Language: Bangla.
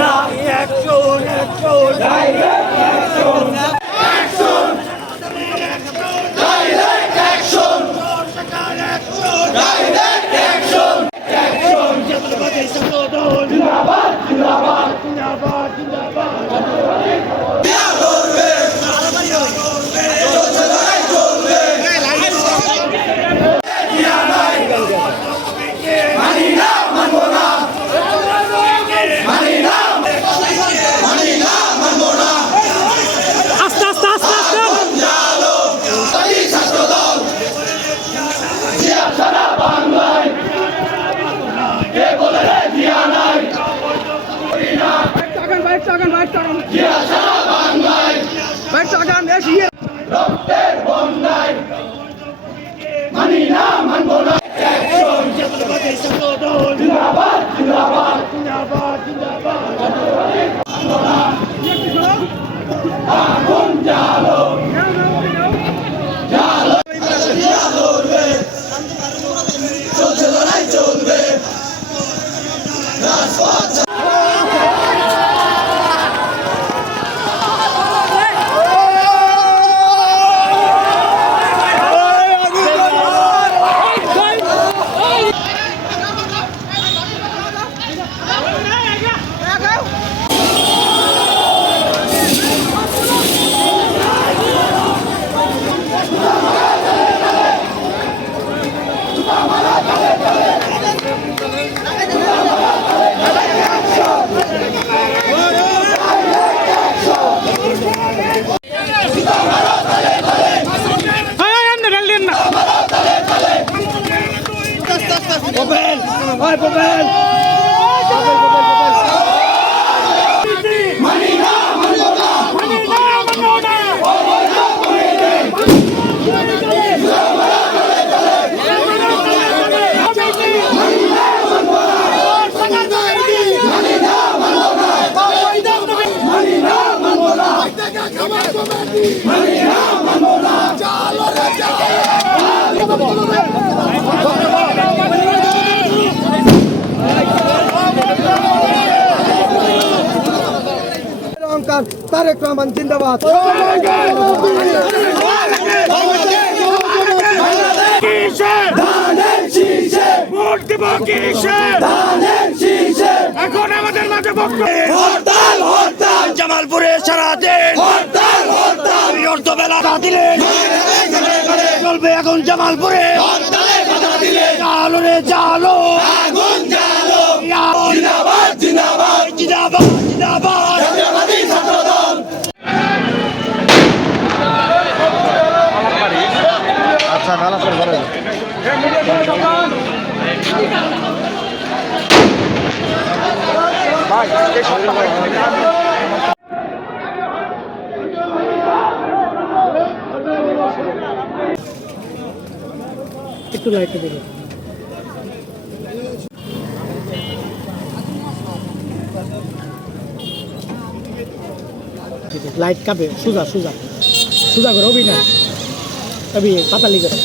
না অ্যাকশন অ্যাকশন ডাইরেক্ট সারা বাংলায় বাইক চাগান এসে রক্তের বন্যায় মানি না মানবো না অ্যাকশন জাতীয়তাবাদী ছাত্রদল জিন্দাবাদ জিন্দাবাদ জিন্দাবাদ জিন্দাবাদ আগুন জালো জালো চলবে চলছে লড়াই চলবে রাজপথ Popel! Ay, Popel! Manila! অহংকার তারেক রহমান জিন্দাবাদ। এখন আমাদের মাঝে হরতাল হরতাল। জামালপুরে সারাদিন হরতাল হরতাল। অর্থ বেলা দিলেন চলবে এখন জামালপুরে। হরতালে বাধা দিলে। জালো। রে জালো আগুন জ্বালো জিন্দাবাদ জিন্দাবাদ জিন্দাবাদ জিন্দাবাদ জাতীয়বাদী ছাত্রদল একটু লাইটটা দিল লাইট কাঁপে। সুজা সুজা। সুজা করে অভিনয়। তবে পাতালি করে।